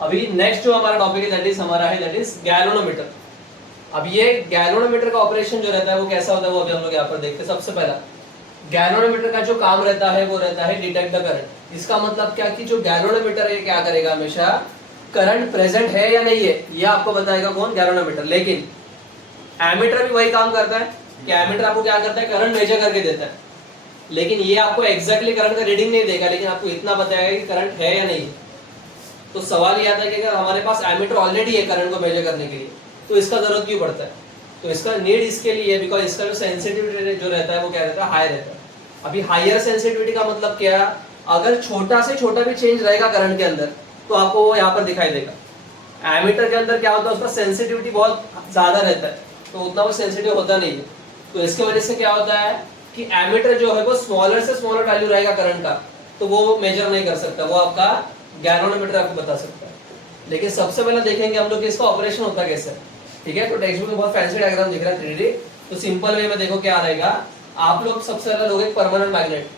अभी नेक्स्ट जो हमारा टॉपिक है दैट इज गैलोनोमीटर। अब ये गैलोनोमीटर का ऑपरेशन जो रहता है वो कैसा होता है वो अभी हम लोग यहाँ पर देखते हैं। सबसे पहला गैलोनोमीटर का जो काम रहता है वो रहता है डिटेक्ट द करंट। इसका मतलब क्या कि जो गैलोनोमीटर है क्या करेगा, हमेशा करंट प्रेजेंट है या नहीं है ये आपको बताएगा कौन, गैलोनोमीटर। लेकिन एमीटर भी वही काम करता है कि एमीटर आपको क्या करता है, करंट मेजर करके देता है, लेकिन ये आपको एग्जैक्टली करंट का रीडिंग नहीं देगा, लेकिन आपको इतना बताएगा कि करंट है या नहीं। तो सवाल ये आता है कि अगर हमारे पास एमीटर ऑलरेडी है करंट को मेजर करने के लिए तो इसका जरूरत क्यों पड़ता है। तो इसका नीड इसके लिए बिकॉज इसका जो सेंसिटिविटी जो रहता है वो क्या रहता है, हाई रहता है। अभी हायर सेंसिटिविटी का मतलब क्या, अगर छोटा से छोटा भी चेंज रहेगा करंट के अंदर तो आपको वो यहाँ पर दिखाई देगा। एमीटर के अंदर क्या होता है, उसका सेंसिटिविटी बहुत ज्यादा रहता है तो उतना वो सेंसिटिव होता नहीं है। तो इसकी वजह से क्या होता है कि एमीटर जो है वो स्मॉलर से स्मॉलर वैल्यू रहेगा करंट का तो वो मेजर नहीं कर सकता, वो आपका गैलोनोमीटर आपको बता सकता है। लेकिन सबसे पहले देखेंगे हम लोग कि इसका ऑपरेशन होता कैसे, ठीक है। तो टेक्स्ट बुक में बहुत फैंसी डायग्राम दिख रहा है 3D, तो सिंपल वे में देखो क्या रहेगा। आप लोग सबसे पहले लोगे परमानेंट मैग्नेट,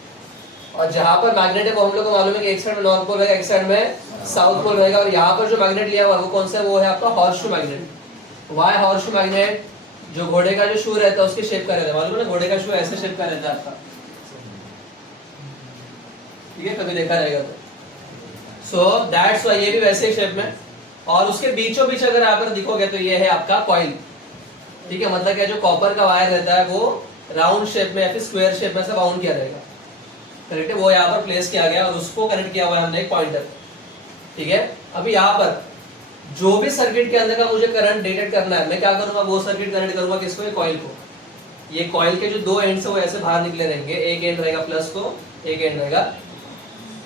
और जहां पर मैग्नेट है वो हम लोग को मालूम है कि एक साइड में नॉर्थ पोल रहेगा, एक साइड में साउथ पोल रहेगा। और यहाँ पर जो मैग्नेट लिया हुआ है वो कौन सा है, वो है आपका horseshoe magnet. Why horseshoe magnet, जो घोड़े का जो शू रहता है उसके शेप का रहता है, मालूम है ना, घोड़े का शू ऐसे शेप का रहता है आपका, ठीक है, कभी देखा रहेगा तो। सो दैट्स वाई ये भी वैसे ही शेप में, और उसके बीचों बीच अगर यहाँ पर दिखोगे तो ये है आपका कॉइल, ठीक है। मतलब क्या, जो कॉपर का वायर रहता है वो राउंड शेप में या फिर स्क्वायर शेप में से बाउंड किया रहेगा, करेक्ट है, वो यहाँ पर प्लेस किया गया और उसको कनेक्ट किया हुआ है हमने एक पॉइंटर, ठीक है। अभी यहाँ पर जो भी सर्किट के अंदर का मुझे करंट डिटेक्ट करना है, मैं क्या करूंगा, वो सर्किट कनेक्ट करूंगा किसको, ये कॉइल को। ये कॉइल के जो दो एंड्स है वो ऐसे बाहर निकले रहेंगे, एक एंड रहेगा प्लस को, एक एंड रहेगा।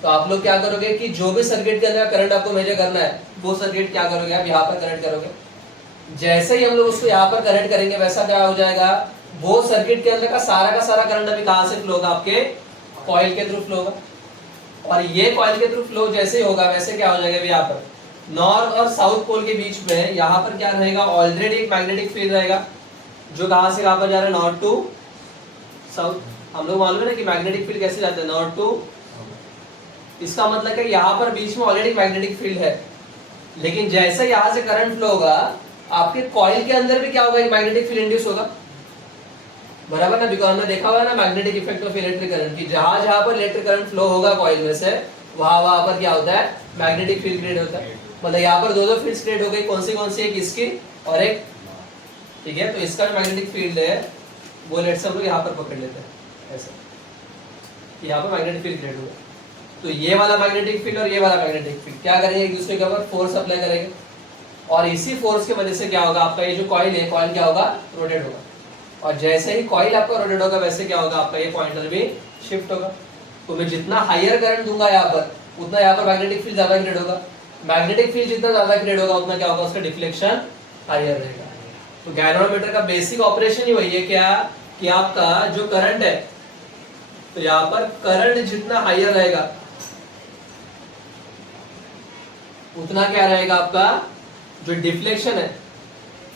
तो आप लोग क्या करोगे कि जो भी सर्किट के अंदर करंट आपको मेजर करना है वो सर्किट क्या करोगे, आप यहाँ पर कनेक्ट करोगे। जैसे ही हम लोग उसको यहाँ पर कनेक्ट करेंगे वैसा क्या हो जाएगा, वो सर्किट के अंदर का सारा करंट अभी कहाँ से फ्लो होगा, आपके कॉइल के थ्रू फ्लो होगा। और ये कॉइल के थ्रू फ्लो जैसे ही होगा वैसे क्या हो जाएगा, यहाँ पर नॉर्थ और साउथ पोल के बीच में यहाँ पर क्या रहेगा, ऑलरेडी एक मैग्नेटिक फील्ड रहेगा जो कहाँ से कहाँ पर जा रहा है, नॉर्थ टू साउथ। हम लोग मालूम है ना कि मैग्नेटिक फील्ड कैसे जाते हैं, नॉर्थ टू। इसका मतलब है यहाँ पर बीच में ऑलरेडी मैग्नेटिक फील्ड है, लेकिन जैसे यहाँ से करंट फ्लो होगा आपके कॉइल के अंदर भी क्या होगा, एक मैग्नेटिक फील्ड इंड्यूस होगा, बराबर ना। बिकॉज हमने देखा हुआ है ना magnetic effect of electric current की, जहां जहां पर इलेक्ट्रिक करंट फ्लो होगा कॉइल में से वहां पर क्या होता है, मैग्नेटिक फील्ड क्रिएट होता है। मतलब यहाँ पर दो फील्ड्स क्रिएट हो गई, कौन सी, एक इसकी और एक, ठीक है। तो इसका जो मैग्नेटिक फील्ड है वो लेट्स से हम लोग यहाँ पर पकड़ लेते हैं ऐसा, यहाँ पर मैग्नेटिक फील्ड क्रिएट होगा। तो ये वाला मैग्नेटिक फील्ड और ये वाला मैग्नेटिक फील्ड क्या करेंगे, एक दूसरे के ऊपर फोर्स अप्लाई करेंगे, और इसी फोर्स की वजह से क्या होगा, आपका ये जो कॉइल है, कॉइल क्या होगा, रोटेट होगा। और जैसे ही कॉइल आपका रोटेट होगा वैसे क्या होगा, आपका ये पॉइंटर भी शिफ्ट होगा। तो मैं जितना हायर करंट दूंगा यहाँ पर उतना यहाँ पर मैग्नेटिक फील्ड ज्यादा क्रिएट होगा, मैग्नेटिक फील्ड जितना ज्यादा क्रिएट होगा उतना क्या होगा, उसका डिफ्लेक्शन हायर रहेगा। तो गैलोनोमीटर का बेसिक ऑपरेशन ही वही है क्या, कि आपका जो करंट है, तो यहाँ पर करंट जितना हायर रहेगा उतना क्या रहेगा, आपका जो डिफ्लेक्शन है,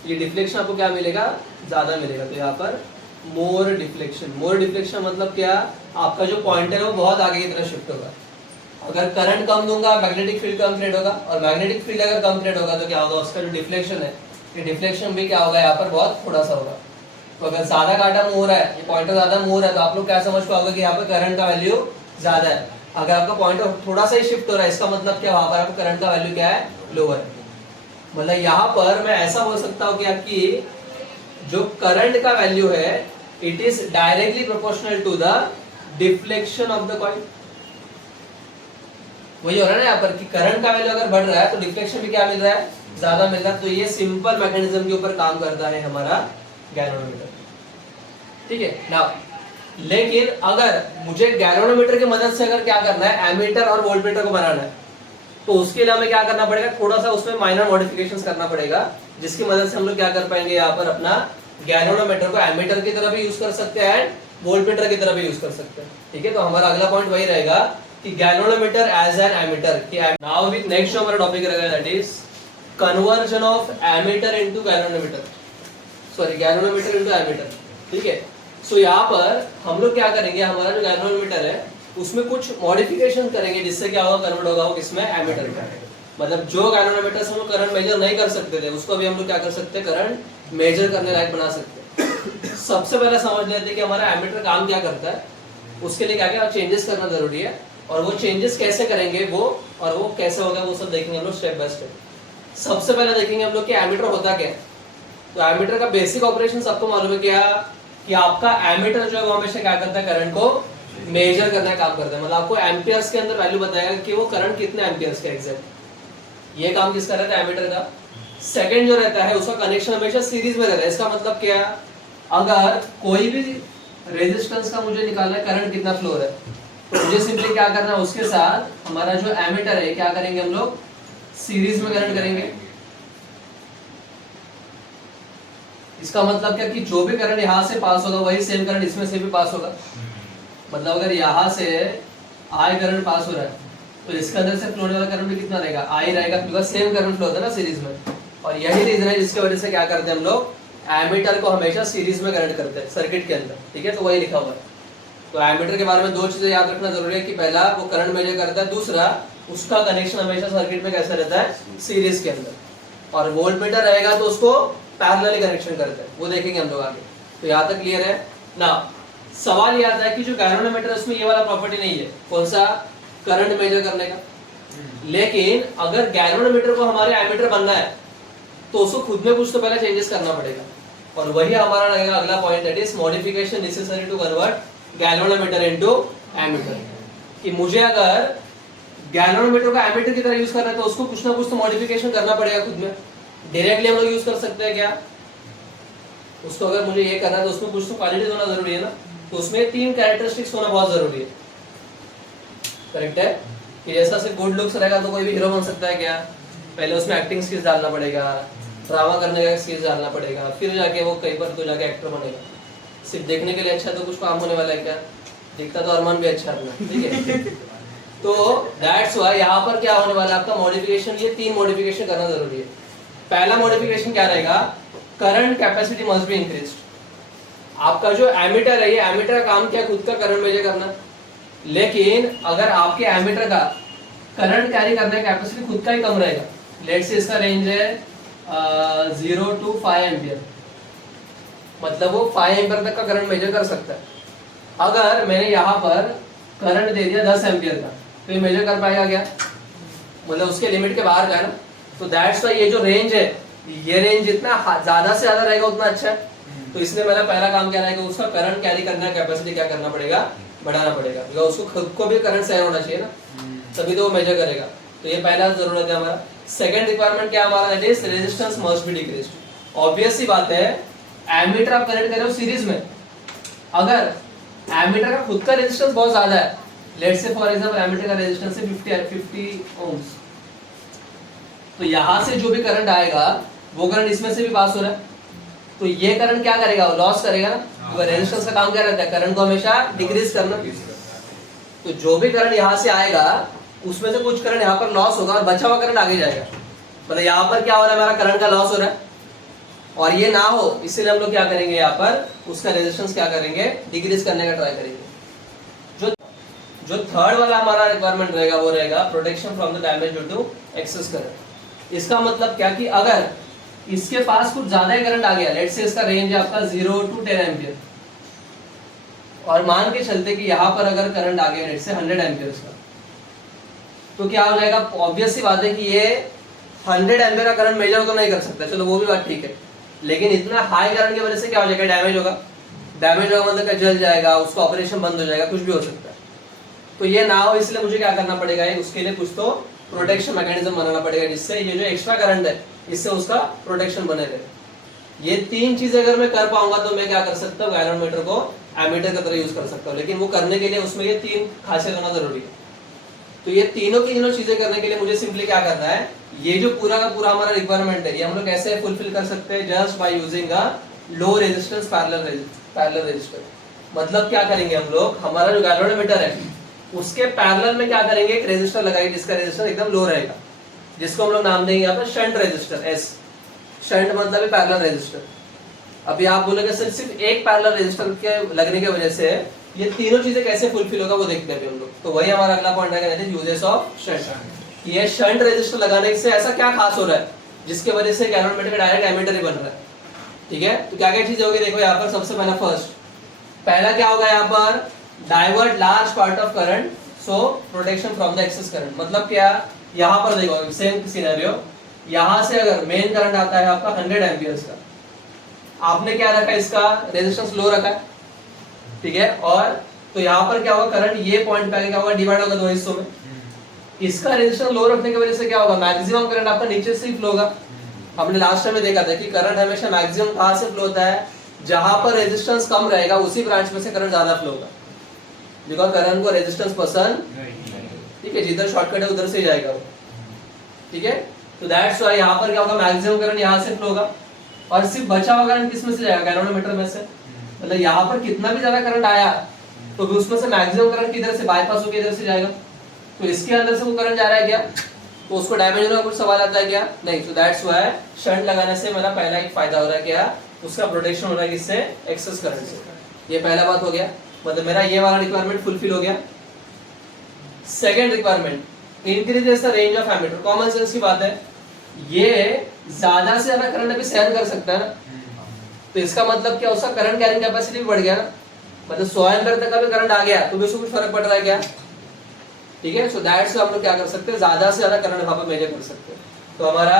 ये डिफ्लेक्शन आपको क्या मिलेगा, ज्यादा मिलेगा। तो यहाँ पर मोर डिफ्लेक्शन मतलब क्या, आपका जो पॉइंटर है वो बहुत आगे की तरफ शिफ्ट होगा। अगर करंट कम दूंगा मैग्नेटिक फील्ड कम क्रिएट होगा, और मैग्नेटिक फील्ड अगर कम क्रिएट होगा तो क्या होगा, उसका जो डिफ्लेक्शन है, ये डिफ्लेक्शन भी क्या होगा, यहाँ पर बहुत थोड़ा सा होगा। तो अगर ज्यादा काटा मूव हो रहा है, ये पॉइंटर ज्यादा मूव हो रहा है, तो आप लोग क्या समझ पाओगे कि यहाँ पर करंट का वैल्यू ज्यादा है। अगर आपका पॉइंटर थोड़ा सा ही शिफ्ट हो रहा है, इसका मतलब क्या, वहां पर आपका करंट का वैल्यू क्या है, लोअर है। मतलब यहाँ पर मैं ऐसा बोल सकता हूँ कि आपकी जो करंट का वैल्यू है it is directly proportional to the deflection of the coil. वही हो रहा है ना यहाँ पर कि करंट का वैल्यू अगर बढ़ रहा है तो डिफ्लेक्शन भी क्या मिल रहा है, ज्यादा मिल रहा है। तो ये सिंपल मैकेनिज्म के ऊपर काम करता है हमारा गैलोनोमीटर, ठीक है ना। लेकिन अगर मुझे गैलोनोमीटर की मदद से अगर क्या करना है, एमीटर और वोल्टमीटर को बनाना है, तो उसके लिए हमें क्या करना पड़ेगा, थोड़ा सा उसमें माइनर मॉडिफिकेशंस करना पड़ेगा, जिसकी मदद से हम लोग क्या कर पाएंगे, यहाँ पर अपना गैलोनोमीटर को एमीटर की तरह भी यूज कर सकते हैं एंड वोल्टमीटर की तरह भी यूज कर सकते हैं, ठीक है। तो हमारा अगला पॉइंट वही रहेगा कि galvanometer as an ammeter. Now with next हमारा टॉपिक रहेगा that is conversion of ammeter into galvanometer, sorry galvanometer into ammeter, ठीक है। सो यहाँ पर हम लोग क्या करेंगे, हमारा जो गैलोनोमीटर है उसमें कुछ मॉडिफिकेशन करेंगे जिससे क्या होगा, कन्वर्ट होगा वो किसमें, एमीटर का। मतलब जो गैल्वेनोमीटर से हम लोग करंट मेजर नहीं कर सकते थे उसको भी हम लोग क्या कर सकते हैं, करंट मेजर करने लायक बना सकते हैं। सबसे पहले समझ लेते हैं कि हमारा एमीटर काम क्या करता है, उसके लिए क्या क्या चेंजेस करना जरूरी है, और वो चेंजेस कैसे करेंगे वो, और वो कैसे होगा वो सब देखेंगे हम लोग स्टेप बाय स्टेप। सबसे पहले देखेंगे हम लोग कि एमीटर होता क्या है। तो एमीटर का बेसिक ऑपरेशन सबको मालूम है क्या, कि आपका एमीटर जो है वो हमेशा क्या करता है, करंट को मेजर करने का काम करता है। मतलब आपको एम्पियर्स के अंदर वैल्यू बताएगा कि वो करंट कितने एम्पियर्स का एग्जैक्ट, ये काम किसका रहता है, एमीटर का। सेकंड जो रहता है उसका कनेक्शन हमेशा सीरीज में रहता है। इसका मतलब क्या, अगर कोई भी रेजिस्टेंस का मुझे निकालना है करंट कितना फ्लो है, तो मुझे सिंपली क्या करना है, उसके साथ हमारा जो एमीटर है क्या करेंगे हम लोग, सीरीज में कनेक्ट करेंगे। इसका मतलब क्या कि जो भी करंट यहाँ से पास होगा वही सेम करंट इसमें से भी पास होगा। मतलब अगर यहाँ से आई करंट पास हो रहा है तो इसके अंदर से फ्लो होने वाला करंट भी कितना रहेगा, आई रहेगा, क्योंकि सेम करंट फ्लो होता है ना सीरीज में। और यही रीजन है जिसकी वजह से क्या करते हैं हम लोग, एमीटर को हमेशा सीरीज में कनेक्ट करते हैं सर्किट के अंदर, ठीक है। तो वही लिखा हुआ है। तो एमीटर के बारे में दो चीजें याद रखना जरूरी है कि पहला वो करंट मेजर करता है, दूसरा उसका कनेक्शन हमेशा सर्किट में कैसा रहता है, सीरीज के अंदर। और वोल्टमीटर रहेगा तो उसको पैरेलली कनेक्शन करते हैं, वो देखेंगे हम लोग आगे। तो यहाँ तक क्लियर है ना। सवाल ये आता है कि जो गैल्वेनोमीटर है उसमें ये वाला प्रॉपर्टी नहीं है, कौन सा, करंट मेजर करने का। लेकिन अगर गैल्वेनोमीटर को हमारे एमीटर बनना है तो उसको खुद में कुछ तो पहले चेंजेस करना पड़ेगा, और वही हमारा रहेगा अगला point, that is modification necessary to convert galvanometer into ammeter. कि मुझे अगर गैल्वेनोमीटर को एमीटर की तरह यूज करना है तो उसको कुछ ना कुछ तो मॉडिफिकेशन करना पड़ेगा खुद में। डायरेक्टली हम लोग यूज कर सकते हैं क्या उसको, अगर मुझे ये करना है तो उसमें कुछ तो क्वालिटीज होना जरूरी है ना। तो उसमें 3 कैरेक्टरिस्टिक्स होना बहुत जरूरी है, करेक्ट है। कि जैसा सिर्फ गुड लुक्स रहेगा तो कोई भी हीरो बन सकता है क्या, पहले उसमें एक्टिंग स्किल्स डालना पड़ेगा, ड्रामा करने का स्किल्स डालना पड़ेगा, फिर जाके वो कहीं पर तो जाके एक्टर बनेगा। सिर्फ देखने के लिए अच्छा तो कुछ काम होने वाला है क्या, दिखता तो अरमान भी अच्छा अपना, ठीक है। तो दैट्स व्हाई यहाँ पर क्या होने वाला है आपका मॉडिफिकेशन, ये 3 मॉडिफिकेशन करना जरूरी है। पहला मॉडिफिकेशन क्या रहेगा, current capacity must be increased. आपका जो एमीटर है, ये एमीटर का काम क्या, खुद का करंट मेजर करना। लेकिन अगर आपके एमीटर का करंट कैरी करने का कैपेसिटी खुद का ही कम रहेगा, लेट्स से इसका रेंज है 0 to 5 एम्पियर, मतलब वो 5 एम्पियर तक का करंट मेजर कर सकता है। अगर मैंने यहाँ पर करंट दे दिया 10 एम्पियर का, तो ये मेजर कर पाएगा क्या, मतलब उसके लिमिट के बाहर का है ना। तो दैट्स व्हाई ये जो रेंज है, ये रेंज जितना ज्यादा से ज्यादा रहेगा उतना अच्छा है। तो इसलिए मेरा पहला काम क्या रहेगा, उसका करंट कैरी करने का कैपेसिटी क्या करना पड़ेगा, बढ़ाना पड़ेगा, क्योंकि उसको खुद को भी करंट सहन होना चाहिए ना, तभी तो वो मेजर करेगा। तो ये पहला जरूरत है हमारा। सेकंड रिक्वायरमेंट क्या हमारा, that is resistance must be decreased. Obvious सी बात है, एमीटर आप कनेक्ट कर रहे हो सीरीज में, अगर एमीटर का खुद का रेजिस्टेंस बहुत ज्यादा है, let's say for example ammeter का रेजिस्टेंस है 50 ओम्स, तो यहां से जो भी करंट आएगा वो करंट इसमें से भी पास हो रहा है, तो ये करंट क्या करेगा, लॉस करेगा ना। तो रेजिस्टेंस का काम क्या रहता है, करंट को हमेशा डिक्रीज करना। तो जो भी करंट यहाँ से आएगा उसमें से कुछ करंट यहाँ पर लॉस होगा और बचा हुआ करंट आगे जाएगा। मतलब यहाँ पर क्या हो रहा है, हमारा करंट का लॉस हो रहा है, और ये ना हो इसलिए हम लोग क्या करेंगे, यहाँ पर उसका रेजिस्टेंस क्या करेंगे, डिक्रीज करने का ट्राई करेंगे। जो थर्ड वाला हमारा रिक्वायरमेंट रहेगा वो रहेगा protection from the damage due to excess current. इसका मतलब क्या कि अगर इसके पास कुछ ज्यादा ही करंट आ गया, लेट्स से इसका रेंज है आपका 0 to 10 एम्पियर, और मान के चलते कि यहाँ पर अगर करंट आ गया लेट्स से 100 एम्पियर का, तो क्या हो जाएगा, ऑब्वियस सी बात है कि ये 100 एम्पियर का करंट मेजर तो नहीं कर सकता, चलो वो भी बात ठीक है, लेकिन इतना हाई करंट की वजह से क्या हो जाएगा, डैमेज होगा। डैमेज होगा मतलब जल जाएगा, उसका ऑपरेशन बंद हो जाएगा, कुछ भी हो सकता है। तो ये ना हो इसलिए मुझे क्या करना पड़ेगा, उसके लिए कुछ तो प्रोटेक्शन मैकेनिज्म बनाना पड़ेगा, जिससे ये जो एक्स्ट्रा करंट है इससे उसका प्रोटेक्शन बने रहे। ये 3 चीजें अगर मैं कर पाऊंगा तो मैं क्या कर सकता हूँ, गैल्वेनोमीटर को एमीटर की तरह यूज कर सकता हूँ। लेकिन वो करने के लिए उसमें ये 3 खासियत होना जरूरी है। तो ये तीनों की चीजें करने के लिए मुझे सिंपली क्या करना है, ये जो पूरा का पूरा हमारा रिक्वायरमेंट है, ये हम लोग कैसे फुलफिल कर सकते हैं, just by using a low resistance parallel resistor. मतलब क्या करेंगे हम लोग, हमारा जो गैल्वेनोमीटर है उसके पैरेलल में क्या करेंगे, एक रेजिस्टर लगाएंगे जिसका रेजिस्टर एकदम लो रहेगा, जिसको हम लोग नाम देंगे यहाँ पर शंट रेजिस्टर, एस। शंट मतलब है पैरेलल रेजिस्टर। अभी आप बोलोगे सर सिर्फ एक पैरेलल रेजिस्टर के लगने की वजह से ये तीनों चीजें कैसे फुलफिल होगा वो देखते हैं हम लोग। तो वही हमारा अगला पॉइंट है, यूजेस ऑफ शंट। ये शंट रेजिस्टर लगाने से ऐसा क्या खास हो रहा है जिसके वजह से गैल्वेनोमीटर का डायरेक्ट एमीटर ही बन रहा है, ठीक है। तो क्या क्या चीजें होगी देखो यहाँ पर। सबसे पहला पहला क्या होगा यहाँ पर, divert large part of current so protection from the excess current. मतलब क्या, यहाँ पर देखो सेम सिनेरियो, यहाँ से अगर मेन करंट आता है आपका 100 एम्पियर्स का, आपने क्या रखा है, इसका रेजिस्टेंस लो रखा है, ठीक है। और तो यहाँ पर क्या होगा, करंट ये पॉइंट पे आके क्या होगा, डिवाइड होगा दो हिस्सों में। इसका रेजिस्टेंस लो रखने की वजह से क्या होगा, मैक्सिमम करंट आपका नीचे से ही फ्लो होगा। हमने लास्ट टाइम में देखा था कि करंट हमेशा मैक्सिमम कहाँ से फ्लो होता है, जहां पर रेजिस्टेंस कम रहेगा उसी ब्रांच में से करंट ज्यादा फ्लो होगा, बिकॉज करंट को रेजिस्टेंस पसंद, ठीक है, जिधर शॉर्टकट है उधर से ही जाएगा वो, ठीक है। तो दैट्स व्हाई यहाँ पर क्या होगा, मैक्सिमम करंट यहाँ से फ्लो होगा, और सिर्फ बचा हुआ करंट किस में से जाएगा, गैल्वेनोमीटर में से। मतलब यहाँ पर कितना भी ज्यादा करंट आया तो भी उसमें से मैक्सिमम करंट किधर से बाईपास होकर इधर से जाएगा। तो इसके अंदर से वो करंट जा रहा है क्या, तो उसको डैमेज होने का कुछ सवाल आता है क्या, नहीं। तो दैट्स व्हाई शंट लगाने से मेरा पहला एक फायदा हो रहा है क्या, उसका प्रोटेक्शन हो रहा है किससे, एक्सेस करंट से। ये पहला बात हो गया, मतलब मेरा ये वाला रिक्वायरमेंट फुलफिल हो गया। Second requirement, increases the range of ammeter. Common sense की बात है, ये ज्यादा से ज्यादा करंट अभी सहन कर सकता है ना, तो इसका मतलब क्या, उसका करंट कैरिंग कैपेसिटी भी बढ़ गया ना। मतलब 100 एम्पीयर तक का भी करंट आ गया तो भी उसको कुछ फर्क पड़ रहा है क्या, ठीक है। सो दैट्स हम लोग क्या कर सकते हैं, ज्यादा से ज्यादा करंट वहां पर मेजर कर सकते हैं। तो हमारा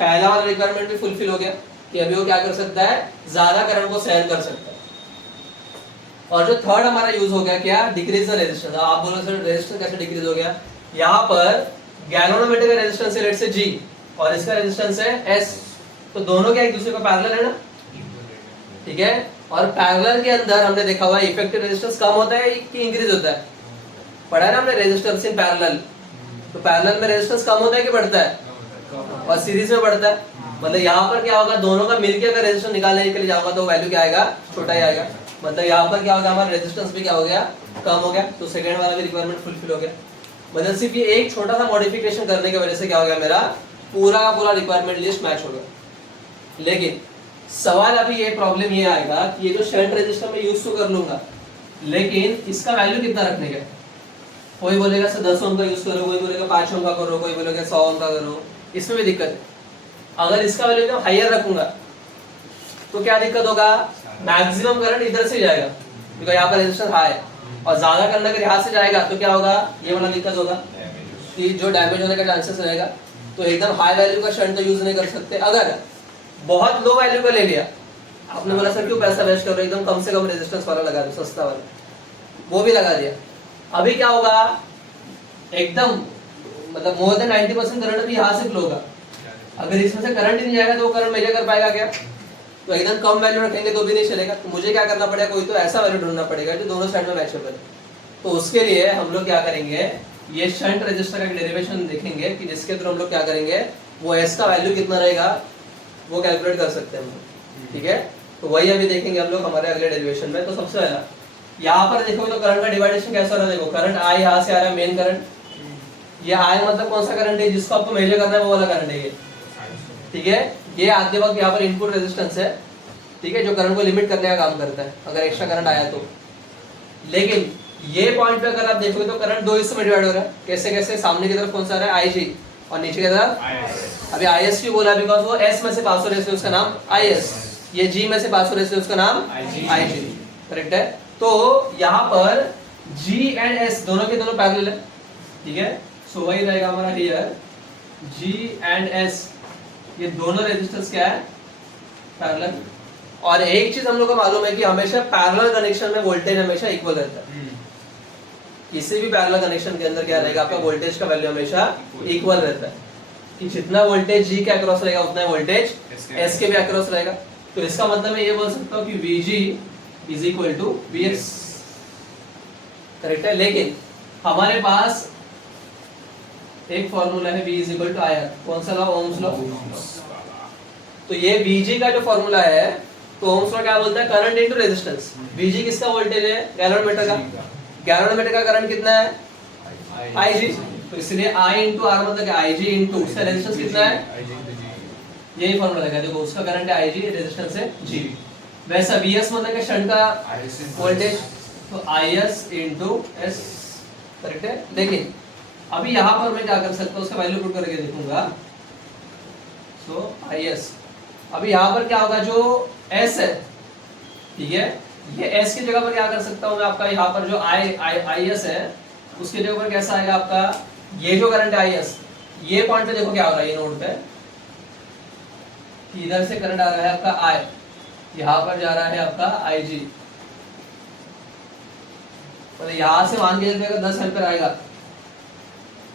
पहला वाला रिक्वायरमेंट भी फुलफिल हो गया कि अभी वो क्या कर सकता है, ज्यादा करंट को सहन कर सकता है। और जो थर्ड हमारा यूज हो गया क्या, डिक्रीज द रेजिस्टेंस। आप बोलो सर रेजिस्टेंस कैसे डिक्रीज हो गया, यहाँ पर गैल्वेनोमीटर का रेजिस्टेंस है लेट से G और इसका रेजिस्टेंस है S, तो दोनों क्या एक दूसरे को पैरेलल है ना, ठीक है। और पैरेलल के अंदर हमने देखा हुआ इफेक्टिव रेजिस्टेंस कम होता है कि इंक्रीज होता है, पढ़ा है ना हमने रेजिस्टेंस इन पैरेलल। तो पैरेलल में रेजिस्टेंस कम होता है कि बढ़ता है, और सीरीज में बढ़ता है। मतलब यहाँ पर क्या होगा, दोनों का मिलकर अगर रेजिस्टेंस निकालने के लिए जाऊंगा तो वैल्यू क्या आएगा, छोटा ही आएगा। मतलब यहाँ पर क्या होगा, हमारा रेजिस्टेंस भी क्या हो गया, कम हो गया। तो सेकंड वाला भी रिक्वायरमेंट फुलफिल हो गया। मतलब सिर्फ ये एक छोटा सा मॉडिफिकेशन करने की वजह से क्या हो गया, मेरा पूरा का पूरा रिक्वायरमेंट लिस्ट मैच हो गया। लेकिन सवाल अभी ये प्रॉब्लम ये आएगा कि ये जो शंट रेजिस्टर में यूज तो कर लूंगा, लेकिन इसका वैल्यू कितना रखने का। कोई बोलेगा सर 10 ओम का यूज करो, कोई बोलेगा 5 ओम का करो, कोई बोलेगा 100 ओम का करो, इसमें भी दिक्कत है। अगर इसका वैल्यू एकदम हायर रखूंगा तो क्या दिक्कत होगा, मैक्सिमम करंट इधर से जाएगा क्योंकि यहाँ पर रेजिस्टेंस हाई है, और ज्यादा करंट अगर यहाँ से जाएगा तो क्या होगा, ये वाला दिक्कत होगा कि जो डैमेज होने का चांसेस रहेगा। तो एकदम हाई वैल्यू का शंट तो यूज नहीं कर सकते। अगर बहुत लो वैल्यू का ले लिया, आपने बोला सर क्यों पैसा वेस्ट कर रहे हो, एकदम कम से कम रेजिस्टेंस वाला लगा दो, सस्ता वाला, वो भी लगा दिया। अभी क्या होगा, एकदम मतलब मोर देन 90% करंट भी यहाँ से फ्लो होगा। अगर इसमें से करंट ही नहीं जाएगा तो वो करंट मेजर कर पाएगा क्या, तो एकदम कम वैल्यू रखेंगे तो भी नहीं चलेगा। तो मुझे क्या करना पड़ेगा, कोई तो ऐसा वैल्यू ढूंढना पड़ेगा जो दोनों साइड में मैचेबल है। तो उसके लिए हम लोग क्या करेंगे, ये शंट रेजिस्टर का डेरिवेशन देखेंगे कि जिसके थ्रू हम लोग क्या करेंगे, वो एस का वैल्यू कितना रहेगा वो कैलकुलेट कर सकते हैं हम लोग, ठीक है। तो वही अभी देखेंगे हम लोग हमारे अगले डेरिवेशन में। तो सबसे पहला यहाँ पर देखो तो करंट का डिवाइडेशन कैसा हो रहा है, देखो करंट आई यहाँ से आ रहा है, मेन करंट, ये आई मतलब कौन सा करंट है जिसको आपको मेजर करना है, वो वाला करंट है ये, ठीक है। ये आते वक्त यहाँ पर इनपुट रेजिस्टेंस है, ठीक है, जो करंट को लिमिट करने का काम करता है अगर एक्स्ट्रा करंट आया तो। लेकिन ये पॉइंट पे अगर आप देखोगे तो करंट दो हिस्सों में डिवाइड हो रहा है। कैसे कैसे, सामने की तरफ कौन सा आ रहा है, IG, और नीचे की तरफ अभी IS क्यों बोला, बिकॉज वो S में से पास हो रहे थे उसका नाम IS, ये G में से पास हो रहे थे उसका नाम IG, करेक्ट है। तो यहाँ पर G एंड S दोनों के दोनों पैरेलल है, ठीक है। सो वही रहेगा हमारा हियर, G एंड S ये दोनों रेजिस्टेंस क्या है, पैरेलल। और एक चीज हम लोग को मालूम है कि हमेशा पैरेलल कनेक्शन में वोल्टेज हमेशा इक्वल रहता है। किसी भी पैरेलल कनेक्शन के अंदर क्या रहेगा, आपका वोल्टेज का वैल्यू हमेशा इक्वल रहता है कि जितना वोल्टेज G के अक्रॉस रहेगा उतना वोल्टेज S के भी अक्रॉस रहेगा। तो इसका मतलब मैं ये बोल सकता हूँ कि VG is equal to VS, correct है। लेकिन हमारे पास एक फॉर्मूला है V is equal to IR, कौन सा लॉ, ओम्स लॉ। तो ये VG का जो फॉर्मूला है, तो ओम्स लॉ क्या बोलता है, करंट इनटू रेजिस्टेंस। VG किसका वोल्टेज है, गैल्वेनोमीटर का, गैल्वेनोमीटर का करंट कितना है, IG, तो इसलिए I इंटू R मतलब क्या, IG इंटू उसका रेजिस्टेंस कितना है, यही फॉर्मूला लगा, देखो उसका करंट है IG, रेजिस्टेंस है G। वैसा VS मतलब क्या, शंट का वोल्टेज, तो IS इंटू S, करेक्ट है। लेकिन अभी यहाँ पर मैं क्या कर सकता हूँ, उसका वैल्यू पुट करके देखूंगा। सो IS, अभी यहाँ पर क्या होगा, जो S है, ठीक है, ये S की जगह पर क्या कर सकता हूँ मैं, आपका यहाँ पर जो IS है उसकी जगह पर कैसा आएगा आपका, ये जो करंट है IS, ये पॉइंट पे देखो क्या हो रहा है, ये नोड पे इधर से करंट आ रहा है आपका I, यहाँ पर जा रहा है आपका IG, मतलब यहाँ से मान के चलते 10 एम्पीयर आएगा,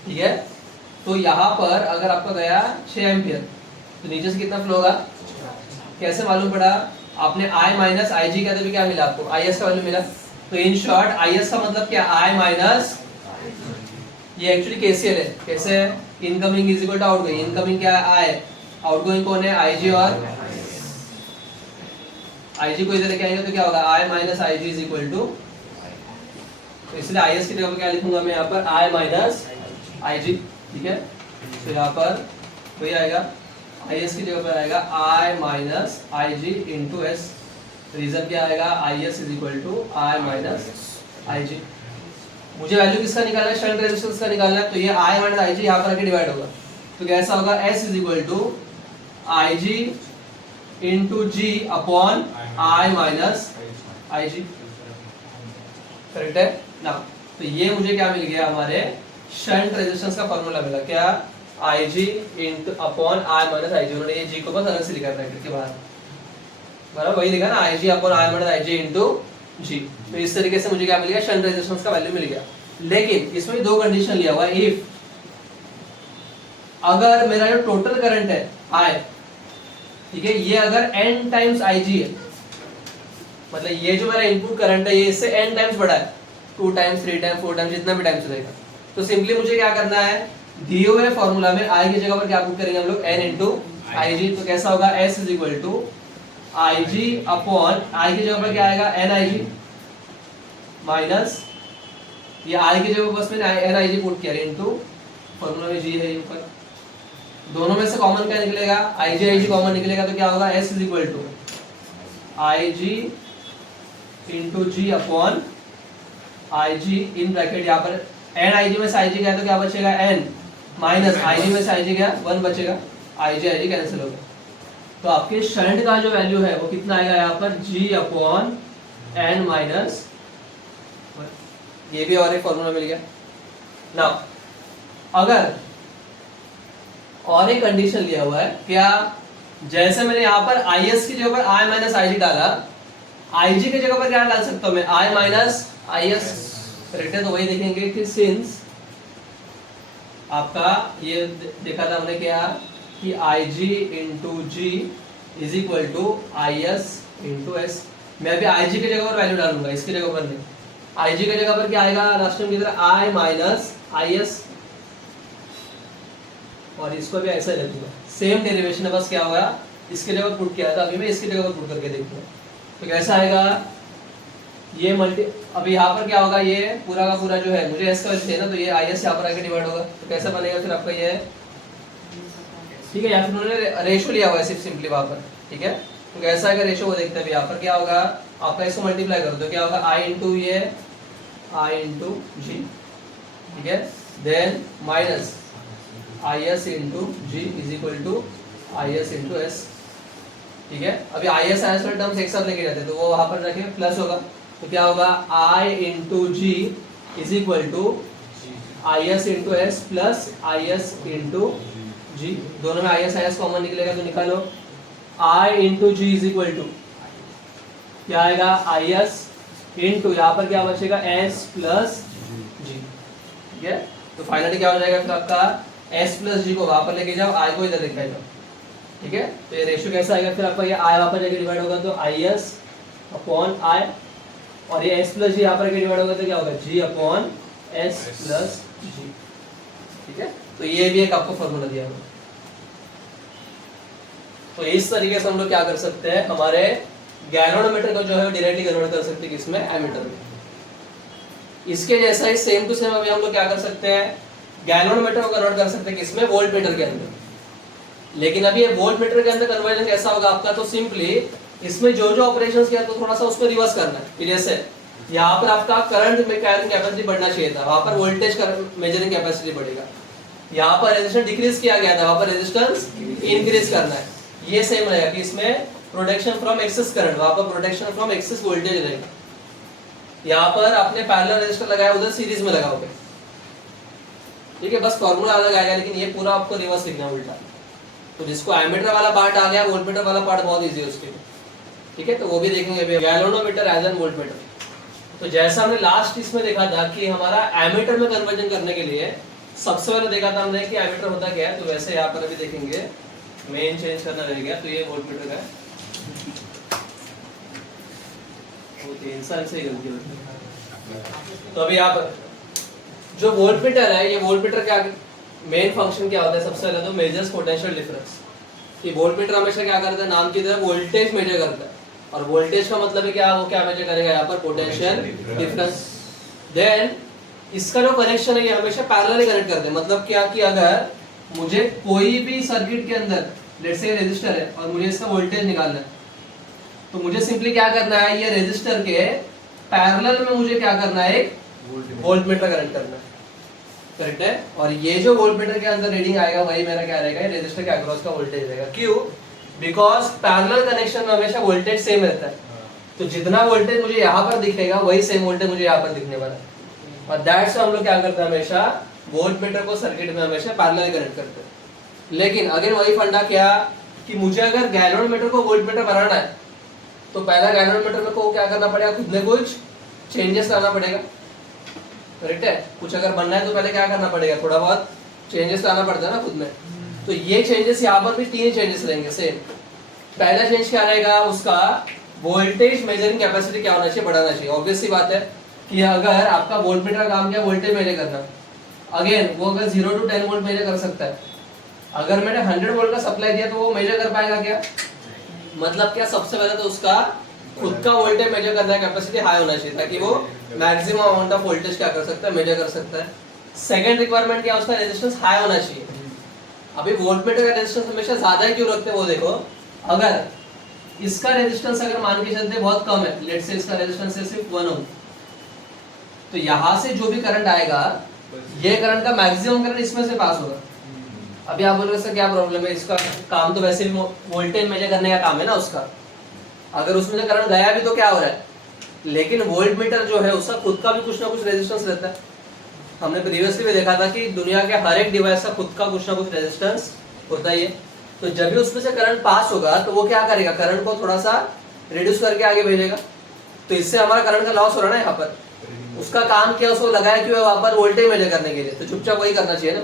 ठीक है। तो यहाँ पर अगर आपका गया 6 एम्पीयर, तो नीचे से कितना फ्लो होगा, कैसे मालूम पड़ा, आपने I माइनस IG कहते हुए क्या मिला आपको, IS का वैल्यू मिला। तो इन शॉर्ट IS का मतलब क्या, I माइनस, ये एक्चुअली KCL है, कैसे, incoming is equal to outgoing, incoming क्या है I, आउटगोइंग कौन है IG, और IG को इधर लेके आएंगे तो क्या होगा, I minus IG is equal to, तो इसलिए IS की जगह पर क्या लिखूंगा मैं यहाँ पर, I माइनस IG, ठीक है। तो यहाँ पर वही आएगा, IS की जगह पर आएगा I minus IG into S, reason क्या आएगा, IS is equal to I minus IG। मुझे वैल्यू किसका निकालना है, शंट रेजिस्टेंस का निकालना है, तो ये I माइनस IG यहाँ पर आके डिवाइड होगा, तो कैसा होगा, S is equal to IG into G upon I minus IG, correct है ना। तो ये मुझे क्या मिल गया, हमारे शंट रेजिस्टेंस का फॉर्मूला मिला, क्या, IG into upon I minus IG, उन्होंने ये G को बस अलग से लिखा है ब्रैकेट के बाहर, बराबर वही लिखा ना, IG upon I minus IG into G। तो इस तरीके से मुझे क्या मिल गया, शंट रेजिस्टेंस का वैल्यू मिल गया। लेकिन इसमें दो कंडीशन लिया हुआ है, इफ अगर मेरा जो टोटल करंट है I, ठीक है, ये अगर n टाइम्स IG है, मतलब ये जो मेरा इनपुट करंट है ये इससे n टाइम्स बड़ा है, 2 टाइम्स 3 टाइम्स 4 टाइम्स जितना भी टाइम चलेगा, तो सिंपली मुझे क्या करना है, दिए हुए फॉर्मूला में I की जगह पर क्या पुट करेंगे हम लोग, n इंटू IG, तो कैसा होगा, S is equal to IG upon I की जगह पर क्या आएगा, NIG माइनस, ये I की जगह बस मैंने NIG पुट किया इंटू फॉर्मूला में G है ऊपर, दोनों में से कॉमन क्या निकलेगा, IG कॉमन निकलेगा, तो क्या होगा, S is equal to IG into G upon IG in bracket, यहाँ पर NIG में से IG गया तो क्या बचेगा, N माइनस IG में से IG गया 1 बचेगा, IG कैंसिल हो गया। तो आपके शंट का जो वैल्यू है वो कितना आएगा यहाँ पर, G अपॉन N माइनस, ये भी और एक फॉर्मूला मिल गया ना। अगर और एक कंडीशन लिया हुआ है, क्या, जैसे मैंने यहाँ पर IS की जगह पर I माइनस IG डाला, IG की जगह पर क्या डाल सकता हूँ मैं, I माइनस IS, करेक्ट है। तो वही देखेंगे कि सिंस आपका ये देखा था हमने क्या, कि IG into G is equal to IS into S, मैं अभी IG की जगह पर वैल्यू डालूंगा, इसकी जगह पर नहीं, IG की जगह पर क्या आएगा, लास्ट टाइम की तरह I माइनस IS, और इसको भी ऐसा ही रखूंगा, सेम डेरिवेशन है, बस क्या होगा, इसके जगह पुट किया था, अभी मैं इसकी जगह पुट करके देखूंगा, तो कैसा आएगा, ये मल्टी, अभी यहाँ पर क्या होगा, ये पूरा का पूरा जो है, मुझे S का वैल्यू है ना, तो ये IS यहाँ पर आके डिवाइड होगा, तो कैसा बनेगा फिर आपका ये, ठीक है, या फिर उन्होंने रेशो लिया हुआ है सिर्फ सिंपली वहां पर, ठीक है। तो कैसा आएगा रेशो, वो देखते हैं। यहाँ पर क्या होगा, आपका इसको मल्टीप्लाई करो तो क्या होगा, I इंटू ये I इंटू G, ठीक है, then minus IS into G is equal to IS into S, ठीक है। अभी IS वाले टर्म्स एक साथ लेके जाते हैं, तो वो वहां पर रखे प्लस होगा, तो क्या होगा, I into G is equal to IS into S plus IS into G, दोनों में IS कॉमन निकलेगा तो निकालो, I into G is equal to क्या आएगा, IS इंटू यहाँ पर क्या बचेगा, S प्लस G, ठीक है। तो फाइनली क्या हो जाएगा फिर आपका, S प्लस G को वहां पर लेके जाओ, I को इधर लेके जाओ, ठीक है। तो ये रेशियो कैसा आएगा फिर आपका, ये I वहां पर जाके डिवाइड होगा तो IS अपॉन I, और ये S प्लस G यहाँ पर डिवाइड होगा तो क्या होगा, G upon S plus G, ठीक है। तो ये भी एक आपको फॉर्मूला दिया हुआ। तो इस तरीके से हम लोग क्या कर सकते हैं, हमारे गैल्वेनोमीटर को जो है डायरेक्टली कन्वर्ट कर सकते हैं किसमें, एमीटर में। इसके जैसा ही सेम टू सेम अभी हम लोग क्या कर सकते हैं, गैल्वेनोमीटर को कन्वर्ट कर सकते हैं किसमें, वोल्टमीटर के अंदर। लेकिन अभी ये वोल्टमीटर के अंदर कन्वर्जन कैसा होगा आपका, तो सिंपली इसमें जो जो ऑपरेशंस किया तो थोड़ा सा उसको रिवर्स करना है। फिर जैसे यहाँ पर आपका करंट में कैरिंग कैपेसिटी बढ़ना चाहिए था, वहां पर वोल्टेज मेजरिंग कैपेसिटी बढ़ेगा। यहाँ पर रेजिस्टेंस डिक्रीज किया गया था, वहां पर रेजिस्टेंस इंक्रीज करना है। ये सेम रहेगा कि इसमें प्रोटेक्शन फ्रॉम एक्सेस करंट, वहां पर प्रोटेक्शन फ्रॉम एक्सेस वोल्टेज रहेगा। यहाँ पर आपने पैरेलल रेजिस्टर लगाया, उधर सीरीज में लगाओगे, ठीक है, बस फॉर्मूला अलग आएगा, लेकिन ये पूरा आपको रिवर्स लिखना उल्टा। तो जिसको एमीटर वाला पार्ट आ गया, वोल्टमीटर वाला पार्ट बहुत इजी है उसके लिए, ठीक है, तो वो भी देखेंगे। Galvanometer as an voltmeter. तो जैसा हमने लास्ट इसमें देखा था कि हमारा एमीटर में कन्वर्जन करने के लिए सबसे पहले देखा था हमने कि एमीटर होता क्या है, तो वैसे यहाँ पर अभी देखेंगे मेन चेंज करना रह गया। तो ये वोल्टमीटर का है, वो 3 साल से ही गलती होती है। तो अभी आप जो वोल्टमीटर है, ये वोल्टमीटर का मेन फंक्शन क्या होता है, सबसे पहले तो मेजर्स पोटेंशियल डिफरेंस। कि वोल्टमीटर हमेशा क्या करता है, नाम की तरह वोल्टेज मेजर करता है, और वोल्टेज का मतलब है क्या, वो क्या मेजर करेगा यहाँ पर, पोटेंशियल डिफरेंस। देन इसका जो कनेक्शन है ये हमेशा पैरेलली कनेक्ट करते हैं। मतलब क्या कि अगर मुझे कोई भी सर्किट के अंदर लेट्स से रेजिस्टर है और मुझे इसका वोल्टेज निकालना है, तो मुझे सिंपली क्या करना है, ये रेजिस्टर के पैरेलल में मुझे क्या करना है, एक वोल्टमीटर कनेक्ट करना है, करेक्ट है। और ये जो वोल्टमीटर के अंदर रीडिंग आएगा वही मेरा क्या रहेगा, रेजिस्टर के अक्रॉस का वोल्टेज रहेगा। क्यों? बिकॉज पैरेलल कनेक्शन में हमेशा वोल्टेज सेम रहता है, तो जितना वोल्टेज मुझे यहाँ पर दिखेगा वही सेम वोल्टेज मुझे यहाँ पर दिखने वाला है। और दैट्स हम लोग क्या करते हैं, हमेशा वोल्टमीटर को सर्किट में हमेशा पैरेलल कनेक्ट करते हैं। लेकिन अगर वही फंडा क्या कि मुझे अगर गैल्वेनोमीटर को वोल्टमीटर बनाना है, तो पहला गैल्वेनोमीटर में को क्या करना पड़ेगा, खुद में कुछ चेंजेस लाना पड़ेगा, करेक्ट है। कुछ अगर बनना है तो पहले क्या करना पड़ेगा, थोड़ा बहुत चेंजेस लाना पड़ता है ना खुद में। तो ये चेंजेस यहाँ पर भी 3 चेंजेस रहेंगे सेम। पहला चेंज क्या रहेगा, उसका वोल्टेज मेजरिंग कैपेसिटी क्या होना चाहिए, बढ़ाना चाहिए। ऑब्वियस सी बात है कि अगर आपका वोल्टमीटर का काम क्या वोल्टेज मेजर करना, अगेन वो अगर 0 to 10 वोल्ट मेजर कर सकता है, अगर मैंने 100 वोल्ट का सप्लाई दिया तो वो मेजर कर पाएगा क्या? मतलब क्या, सबसे पहले तो उसका खुद का वोल्टेज मेजर करने का कैपेसिटी हाई होना चाहिए ताकि वो मैक्सिमम अमाउंट ऑफ वोल्टेज क्या कर सकता है, मेजर कर सकता है। सेकंड रिक्वायरमेंट क्या, उसका रेजिस्टेंस हाई होना चाहिए। अभी वोल्टमीटर का रेजिस्टेंस हमेशा ज्यादा क्यों रखते हैं, वो देखो, अगर इसका रेजिस्टेंस अगर मान के चलते बहुत कम है, लेट्स से इसका रेजिस्टेंस है सिर्फ 1 ओम, तो यहाँ से जो भी करंट आएगा, ये करंट का मैक्सिमम करंट इसमें से पास होगा। अभी आप बोलोगे सर क्या प्रॉब्लम है, इसका काम तो वैसे भी वोल्टेज मेजर करने का काम है ना उसका, अगर उसमें से करंट गया भी तो क्या हो रहा है, लेकिन वोल्टमीटर जो है उसका खुद का भी कुछ ना कुछ रेजिस्टेंस रहता है। हमने प्रीवियसली भी देखा था कि दुनिया के हर एक डिवाइस का खुद का कुछ ना कुछ रेजिस्टेंस होता ही है। तो जब भी उसमें से करंट पास होगा तो वो क्या करेगा, करंट को थोड़ा सा रिड्यूस करके आगे भेजेगा, तो इससे हमारा करंट का लॉस हो रहा है ना यहाँ पर। उसका काम क्या, उसको लगाया क्यों है वहां पर, वोल्टेज मेजर करने के लिए, तो चुपचाप वही करना चाहिए ना।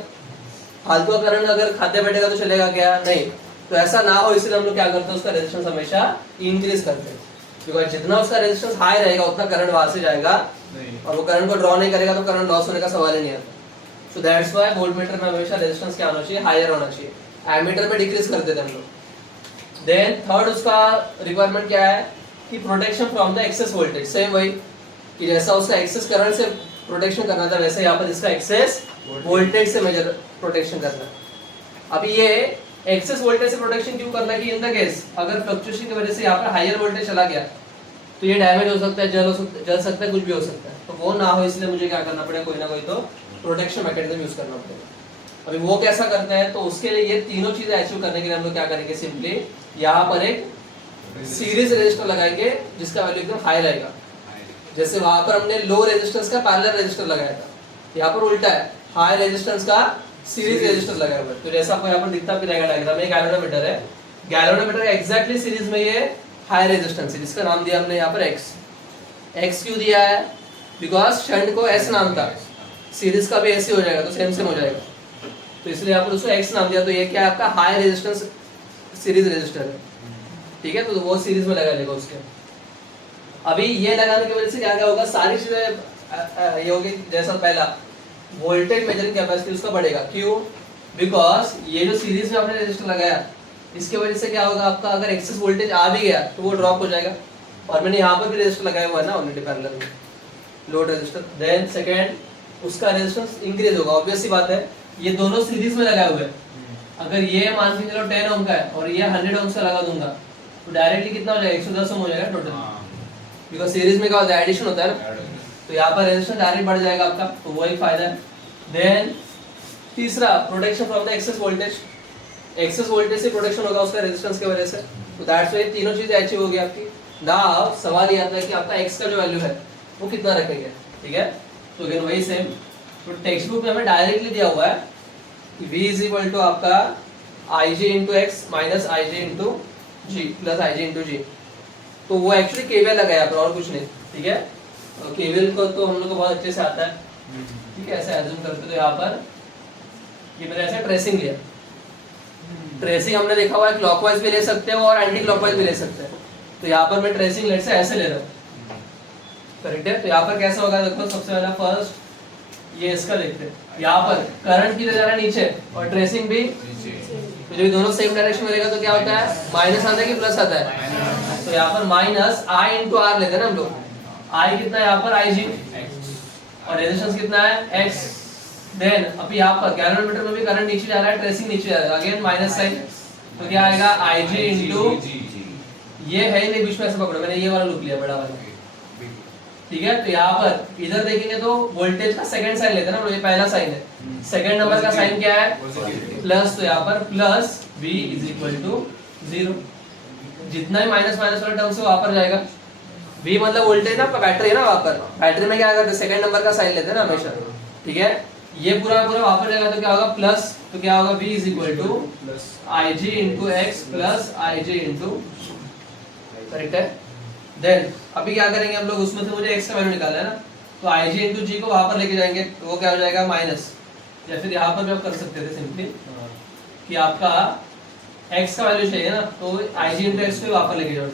फालतू का करंट अगर खाते बैठेगा तो चलेगा क्या, नहीं। तो ऐसा ना हो इसलिए हम लोग क्या करते हैं, उसका रेजिस्टेंस हमेशा इंक्रीज करते हैं, क्योंकि जितना उसका रेजिस्टेंस हाई रहेगा उतना करंट वहां से जाएगा, और वो करंट को ड्रॉ नहीं करेगा तो करंट लॉस होने का सवाल ही नहीं आता। सो दैट्स व्हाई वोल्टमीटर में हमेशा रेजिस्टेंस क्या होना चाहिए, हायर होना चाहिए। एमीटर में डिक्रीज कर देते हैं हम लोग। देन थर्ड उसका रिक्वायरमेंट क्या है कि protection from the excess voltage. Same वही कि जैसा उसका एक्सेस करंट से प्रोटेक्शन करना था, वैसे यहाँ पर इसका एक्सेस वोल्टेज से मेजर प्रोटेक्शन करना। अभी ये एक्सेस वोल्टेज से प्रोटेक्शन क्यों करना है कि इन द केस अगर फ्लक्चुएशन की वजह से यहाँ पर हायर वोल्टेज चला गया तो ये डैमेज हो सकता है, जल सकता है, कुछ भी हो सकता है। तो वो ना हो इसलिए मुझे क्या करना पड़ेगा, कोई ना कोई तो प्रोटेक्शन मैकेनिज्म यूज करना पड़ेगा। अभी वो कैसा करते हैं, तो उसके लिए ये तीनों चीजें अचीव करने के लिए हम लोग क्या करेंगे, सिंपली यहाँ पर एक सीरीज रेजिस्टर लगाएंगे जिसका वैल्यू एकदम हाई रहेगा। जैसे वहां पर हमने लो रेजिस्टेंस का पैरेलल रेजिस्टर लगाया था, यहाँ पर उल्टा है, हाई रेजिस्टेंस का सीरीज रेजिस्टर लगाया हुआ है। तो जैसा आपको यहाँ पर दिखता भी रहेगा डायग्राम में, गैल्वेनोमीटर है, गैल्वेनोमीटर का एग्जैक्टली सीरीज में ये हाई रेजिस्टेंस है जिसका नाम दिया हमने यहाँ पर एक्स क्यों दिया है, बिकॉज शंट को एस नाम था, सीरीज का भी ऐसे हो जाएगा तो सेम हो जाएगा, तो इसलिए यहाँ पर उसको एक्स नाम दिया। तो ये क्या है, आपका हाई रेजिस्टेंस सीरीज रेजिस्टर है, ठीक है, तो वो सीरीज में लगा लेगा उसके। अभी ये लगाने की वजह से क्या क्या होगा, सारी चीजें ये होगी। जैसा पहला वोल्टेज मेजरिंग कैपेसिटी उसका बढ़ेगा, क्यों, बिकॉज ये जो सीरीज में आपने रेजिस्टर लगाया इसके वजह से क्या होगा, आपका अगर एक्सेस वोल्टेज आ भी गया तो वो ड्रॉप हो जाएगा। और मैंने यहाँ पर भी रेजिस्टर लगाया हुआ है ना ऑलरेडी पैरेलल में, लोड रेजिस्टर। देन सेकेंड उसका रेजिस्टेंस इंक्रीज होगा, ऑब्वियस सी बात है, ये दोनों सीरीज में लगाए हुए हैं। अगर ये मान के चलो 10 ओम का है और ये 100 ओम का लगा दूंगा तो डायरेक्टली कितना हो जाएगा, 110 ओम हो जाएगा टोटल। बिकॉज सीरीज में क्या होता है, एडिशन होता है ना, तो यहाँ पर रेजिस्टेंस डायरेक्ट बढ़ जाएगा आपका, तो वो एक फायदा है। देन तीसरा, protection from the excess voltage. Excess voltage से प्रोटेक्शन होगा उसका रेजिस्टेंस की वजह से, तो दैट्स व्हाई तीनों चीजें अचीव होगी आपकी। नाउ सवाल ये आता है कि आपका x का जो वैल्यू है वो कितना रखेंगे, ठीक है। तो अगेन वही सेम, तो टेक्स्ट बुक में हमें डायरेक्टली दिया हुआ है कि v इज इक्वल टू आपका ig into X minus ig into G plus ig into G. तो वो एक्चुअली केवीएल लगा है यहाँ पर और कुछ नहीं, ठीक है। केवीएल को तो हम लोग को बहुत अच्छे से आता है, ठीक है। ऐसे एज्यूम करते तो यहाँ पर ये मैंने ऐसे ट्रेसिंग लिया, ट्रेसिंग हमने देखा हुआ है क्लॉकवाइज भी ले सकते हो और एंटी क्लॉकवाइज भी ले सकते हैं। तो यहाँ पर मैं ट्रेसिंग लेट से ऐसे ले रहा हूँ, करेक्ट है। तो यहाँ पर कैसा होगा देखो, सबसे पहला फर्स्ट ये इसका देखते हैं, यहाँ पर करंट किधर जा रहा है, नीचे, और ट्रेसिंग भी, तो जब दोनों सेम डायरेक्शन में रहेगा तो क्या होता है, माइनस आता है कि प्लस आता है। तो यहाँ पर माइनस आई इंटू आर लेते हैं ना हम लोग, आई कितना है यहाँ पर आई जी, और रेजिस्टेंस कितना है एक्स। देन अब यहाँ पर गैल्वेनोमीटर में भी करंट नीचे जा रहा है, ट्रेसिंग नीचे जा रहा है, अगेन माइनस साइन, तो क्या आएगा आई जी इंटू, ये है ही नहीं बीच में, ऐसे पकड़ो, मैंने ये वाला लुक लिया बड़ा वाला, ठीक है। तो यहाँ पर इधर देखेंगे तो वोल्टेज का सेकंड साइन लेते हैं ना, ये पहला साइन है, सेकंड नंबर का साइन क्या है प्लस, तो यहाँ पर plus v is equal to 0। जितना भी माइनस माइनस वाला टर्म से वहां पर जाएगा, v मतलब वोल्टेज ना, बैटरी है ना, वहां पर बैटरी में क्या करते हैं, सेकंड नंबर का साइन लेते हैं ना हमेशा, ठीक है। ये पूरा पूरा वहां पर जाएगा तो क्या होगा प्लस, तो क्या होगा v is equal to I G into X plus I G into, correct है। देन अभी क्या करेंगे हम लोग, उसमें से मुझे x का वैल्यू निकालना है ना, तो आई जी इंटू जी को वहां पर लेके जाएंगे, तो वो क्या हो जाएगा माइनस, या फिर यहाँ पर भी आप कर सकते थे सिंपली कि आपका x का वैल्यू चाहिए ना, तो आई जी इंटू एक्स को वहां पर लेके जाओ,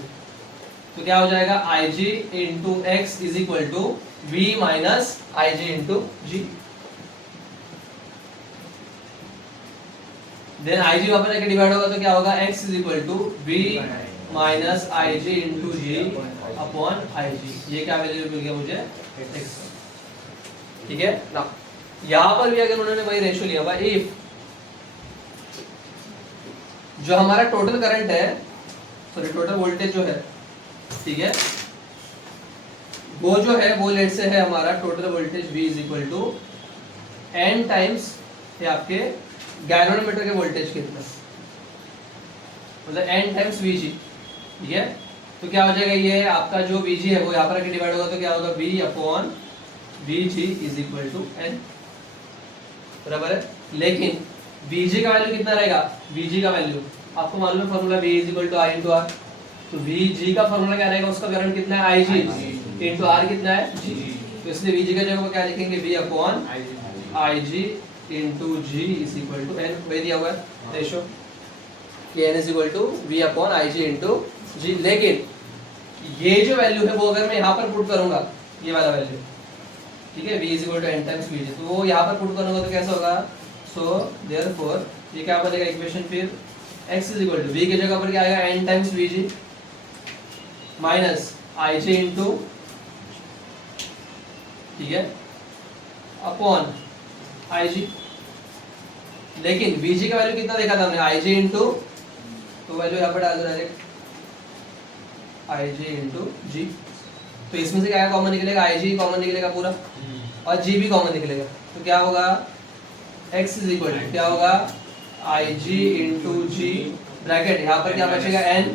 तो क्या हो जाएगा I G into X is equal to V minus I G into G. Then I G वहां पर लेके डिवाइड होगा तो क्या होगा x is equal to V minus I G into G upon I G. ये क्या वैल्यू मिल गया मुझे x, ठीक है ना। यहाँ पर भी अगर उन्होंने वही रेशियो लिया हुआ, इफ जो हमारा टोटल करंट है, सॉरी टोटल वोल्टेज जो है, ठीक है, वो जो है वो लेट से है हमारा total voltage v is equal to n times ये आपके गैल्वेनोमीटर के वोल्टेज के इतना, मतलब n टाइम्स vg, ठीक है। तो क्या हो जाएगा, ये आपका जो vg है वो यहाँ पर आके डिवाइड होगा तो क्या होगा v upon vg is equal to n, बराबर है। लेकिन vg का वैल्यू कितना रहेगा, vg का वैल्यू आपको मालूम है formula v is equal to i into R, तो vg का फॉर्मूला क्या रहेगा, उसका करंट कितना है ig इंटू आर कितना है g, तो इसलिए vg का जगह पर क्या लिखेंगे v upon ig into g is equal to n, वही दिया हुआ है रेशो कि n is equal to v upon ig into g। लेकिन ये जो वैल्यू है वो अगर मैं यहाँ पर पुट करूंगा, ये वाला वैल्यू, ठीक है, v is equal to n times vg, तो वो यहाँ पर पुट करूंगा तो कैसा होगा, सो देयरफॉर ये क्या बनेगा इक्वेशन, फिर x is equal to v की जगह पर क्या आएगा n times vg minus ig into, ठीक है, अपॉन ig। लेकिन vg का वैल्यू कितना देखा था हमने, ig इंटू, तो वैल्यू यहाँ पर डाल दो डायरेक्ट ig इंटू जी, तो इसमें से क्या कॉमन निकलेगा, ig कॉमन निकलेगा पूरा और g भी कॉमन निकलेगा, तो क्या होगा x इज इक्वल टू क्या होगा ig इंटू जी, ब्रैकेट यहाँ पर क्या बचेगा n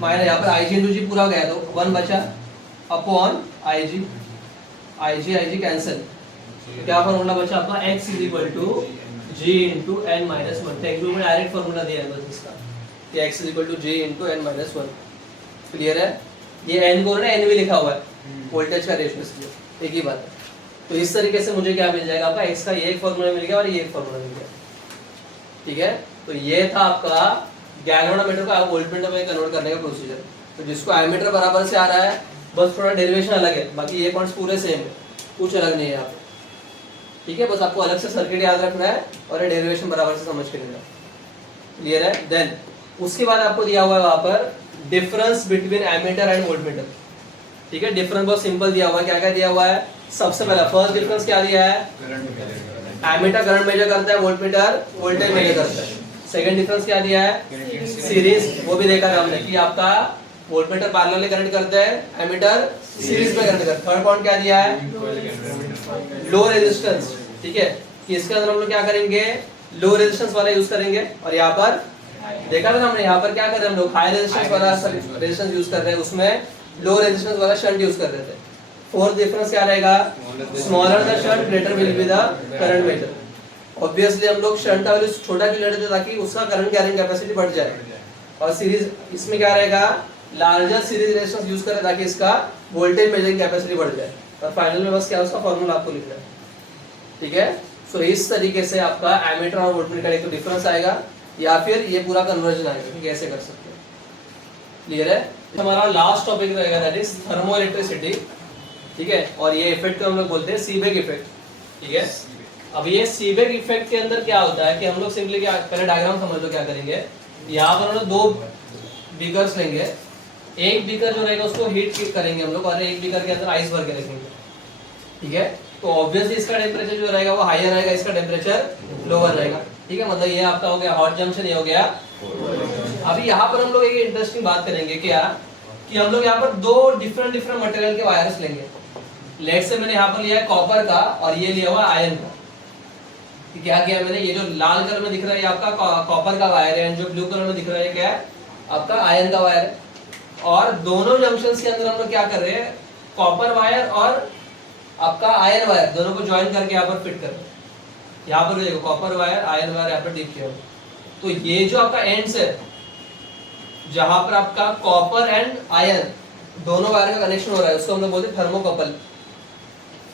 माइनस यहाँ पर ig इंटू जी पूरा हो गया तो 1 बचा अपॉन ig कैंसिल, क्या फॉर्मूला बचा आपका x is equal to g into n minus 1। Textbook में डायरेक्ट फॉर्मूला दिया है बस इसका कि x is equal to g into n minus 1, clear है। ये n को ना n भी लिखा हुआ है वोल्टेज का रेशियो, इसलिए एक ही बात है। तो इस तरीके से मुझे क्या मिल जाएगा आपका x का ये एक फॉर्मूला मिल गया और ये एक फॉर्मूला मिल गया, ठीक है। तो ये था आपका गैल्वेनोमीटर को वोल्टमीटर में कन्वर्ट करने का प्रोसीजर। तो जिसको एमीटर बराबर से आ रहा है बस थोड़ा डेरिवेशन अलग है, बाकी ये पॉइंट्स पूरे सेम है, कुछ अलग नहीं है यहाँ पे, ठीक है। बस आपको अलग से सर्किट याद रखना है और ये डेरिवेशन बराबर से समझ के लेना, क्लियर है। देन उसके बाद आपको दिया हुआ है वहां पर difference between ammeter and voltmeter, ठीक है। डिफरेंस बहुत सिंपल दिया हुआ है, क्या क्या दिया हुआ है, सबसे पहला फर्स्ट डिफरेंस क्या दिया है, एमीटर करंट मेजर करता है, वोल्टमीटर वोल्टेज मेजर करता है। सेकंड डिफरेंस क्या दिया है, सीरीज, वो भी देखा हमने कि आपका वोल्टमीटर पैरेलल करंट करते हैं, एमीटर सीरीज में करंट करते हैं। थर्ड पॉइंट क्या दिया है, लो रेजिस्टेंस। ठीक है, कि इसके अंदर हम लोग क्या करेंगे, लो रेजिस्टेंस वाला यूज करेंगे। और यहाँ पर देखा था हमने, यहाँ पर क्या कर रहे हैं हम लोग, हाई रेजिस्टेंस वाला रेजिस्टेंस यूज कर रहे हैं, उसमें लो रेजिस्टेंस वाला शंट यूज कर रहे थे। फोर्थ डिफरेंस क्या रहेगा, smaller the shunt greater will be the current measure. Obviously हम लोग शंट का वैल्यू छोटा क्यों ले रहे थे, ताकि उसका करंट कैरिंग कैपेसिटी बढ़ जाए। और सीरीज इसमें क्या रहेगा, लार्जर सीरीज रेजिस्टेंस यूज करें ताकि इसका वोल्टेज मेजरिंग कैपेसिटी बढ़ जाए। और फाइनल में बस क्या उसका फॉर्मूला आपको लिखना है। ठीक है, सो इस तरीके से आपका एमीटर और वोल्टमीटर का एक तो डिफरेंस आएगा, या फिर ये पूरा कन्वर्जन आएगा कि कैसे कर सकते हैं। क्लियर है, हमारा लास्ट टॉपिक रहेगा दैट इज थर्मोइलेक्ट्रिसिटी। ठीक है, और ये इफेक्ट को हम लोग बोलते हैं सीबेक इफेक्ट। ठीक है, अब ये सीबेक इफेक्ट के अंदर क्या होता है कि हम लोग सिंपली क्या, पहले डायग्राम समझ लो क्या करेंगे। यहाँ पर हम लोग 2 बीकर्स लेंगे, एक बीकर जो रहेगा उसको हीट करेंगे हम लोग, और एक बीकर के अंदर आइस भर के रखेंगे। ठीक है, तो ऑब्वियसली इसका टेम्परेचर जो रहेगा वो हायर रहेगा, इसका टेम्परेचर लोअर रहेगा। ठीक है, मतलब ये आपका हो गया हॉट जंक्शन, ये हो गया। अभी यहाँ पर हम लोग एक इंटरेस्टिंग बात करेंगे क्या, कि हम लोग यहाँ पर 2 डिफरेंट मटेरियल के वायर्स लेंगे। लेट से मैंने यहाँ पर लिया है कॉपर का, और ये लिया हुआ आयरन का। क्या किया मैंने, ये जो लाल कलर में दिख रहा है ये आपका कॉपर का वायर है, जो ब्लू कलर में दिख रहा है क्या है, आपका आयरन का वायर है। और दोनों जंक्शंस के अंदर हम लोग क्या कर रहे हैं, कॉपर वायर और आपका आयरन वायर दोनों को ज्वाइन करके यहाँ पर फिट कर रहे हैं। यहाँ पर देखो कॉपर वायर आयरन वायर यहाँ पर डीप किया हुआ। तो ये जो आपका एंड्स है, जहां पर आपका कॉपर एंड आयरन दोनों वायर का कनेक्शन हो रहा है, उसको हम लोग बोलते हैं थर्मोकपल।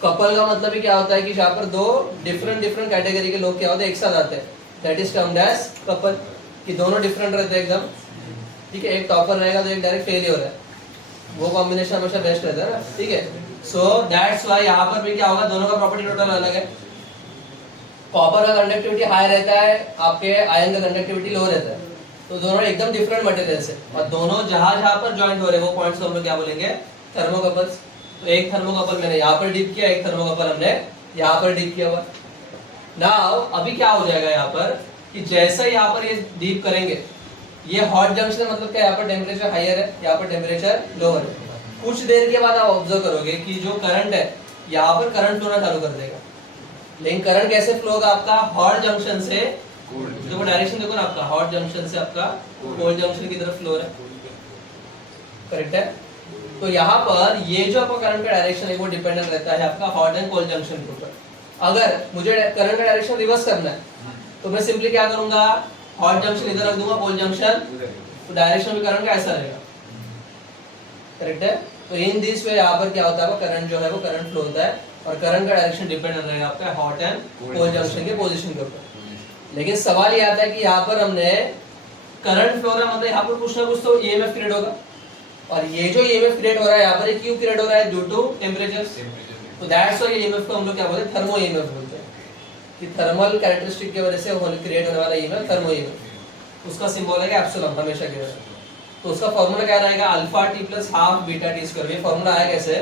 कपल का मतलब ही क्या होता है कि जहाँ पर 2 डिफरेंट कैटेगरी के लोग क्या होते हैं, एक साथ आते हैं, that is termed as couple. कि दोनों डिफरेंट रहते हैं एकदम। ठीक है, एक टॉपर रहेगा तो एक डायरेक्ट फेलियर है, वो कॉम्बिनेशन हमेशा बेस्ट रहता है ना। ठीक है, सो दैट्स व्हाई यहाँ पर भी क्या होगा, दोनों का प्रॉपर्टी टोटल अलग है। कॉपर का कंडक्टिविटी हाई रहता है, आपके आयरन का कंडक्टिविटी लो रहता है। तो दोनों एकदम डिफरेंट मटेरियल्स है, और दोनों जहां पर ज्वाइंट हो रहे हैं वो पॉइंट्स को हम लोग क्या बोलेंगे, थर्मोकपल्स। तो एक थर्मोकपल मैंने यहाँ पर डीप किया, एक थर्मोकपल हमने यहाँ पर डीप किया हुआ। नाउ अभी क्या हो जाएगा यहाँ पर, कि जैसा यहाँ पर ये डीप करेंगे, ये हॉट जंक्शन मतलब क्या, यहाँ पर टेम्परेचर हायर है, यहाँ पर टेम्परेचर लोअर है। कुछ देर के बाद आप ऑब्जर्व करोगे कि जो करंट है यहाँ पर करंट फ्लो चालू कर देगा। लेकिन करंट कैसे फ्लो होगा, आपका हॉट जंक्शन से, देखो डायरेक्शन देखो ना, आपका हॉट जंक्शन से आपका कोल्ड जंक्शन की तरफ फ्लो है। करेक्ट है, तो यहाँ पर ये जो आपका करंट का डायरेक्शन है वो डिपेंडेंट रहता है आपका हॉट एंड कोल्ड जंक्शन के ऊपर। अगर मुझे करंट का डायरेक्शन रिवर्स करना है तो मैं सिंपली क्या करूंगा, हॉट जंक्शन इधर रख दूंगा, कोल्ड जंक्शन, तो डायरेक्शन भी करंट का ऐसा रहेगा। करेक्ट है, तो इन दिस वे यहाँ पर क्या होता है, करंट जो है वो करंट फ्लो होता है, और करंट का डायरेक्शन डिपेंडेंट रहेगा आपका हॉट एंड कोल्ड जंक्शन के पोजीशन के ऊपर। लेकिन सवाल ये आता है कि यहाँ पर हमने करंट फ्लो रहा, मतलब यहाँ पर कुछ ना कुछ तो ईएमएफ क्रिएट होगा, और ये जो ईएमएफ क्रिएट हो रहा है यहाँ पर क्यों क्रिएट हो रहा है, ड्यू टू टेम्परेचर। तो दैट्स व्हाई ईएमएफ को हम लोग क्या बोलते हैं, थर्मो ईएमएफ बोलते हैं, कि थर्मल कैरेक्टरिस्टिक की वजह से क्रिएट होने वाला ईएमएफ थर्मो ईएमएफ। उसका सिंबल है एप्सिलॉन हमेशा के लिए। तो उसका फॉर्मूला क्या रहेगा, alpha T plus half beta T square. ये फॉर्मूला आया कैसे,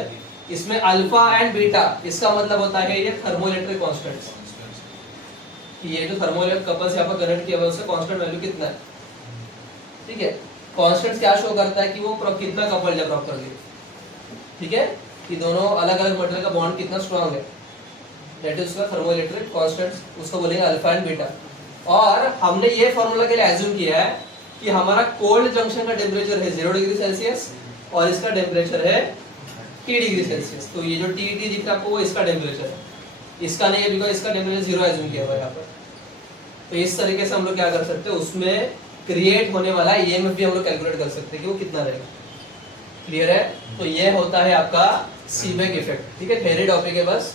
इसमें अल्फा एंड बीटा, इसका मतलब होता है ये थर्मोइलेक्ट्रिक कांस्टेंट्स, कि ये जो थर्मोइलेक्ट्रिक कपल्स यहाँ पर कनेक्ट किया हुआ है उसका कांस्टेंट वैल्यू कितना है। ठीक है, कांस्टेंट्स क्या शो करता है कि वो कितना कपल्ड है प्रॉपर्ली। ठीक है, कि दोनों अलग अलग मटेरियल का बॉन्ड कितना स्ट्रांग है, दैट इज उसका थर्मोइलेक्ट्रिक कांस्टेंट्स, उसको बोलेंगे अल्फा एंड बीटा। और हमने ये फॉर्मूला के लिए एज्यूम किया है कि हमारा कोल्ड जंक्शन का टेम्परेचर है 0 डिग्री सेल्सियस और इसका टेम्परेचर है T डिग्री सेल्सियस। तो ये जो T दिख रहा है आपको वो इसका टेम्परेचर है, इसका नहीं है, बिकॉज इसका टेम्परेचर 0 एज्यूम किया हुआ है यहाँ पर। तो इस तरीके से हम लोग क्या कर सकते हैं, उसमें क्रिएट होने वाला ईएमएफ भी हम लोग कैलकुलेट कर सकते हैं कि वो कितना रहेगा। क्लियर है, तो ये होता है आपका सीबेक इफेक्ट। ठीक है, थ्योरी टॉपिक है बस।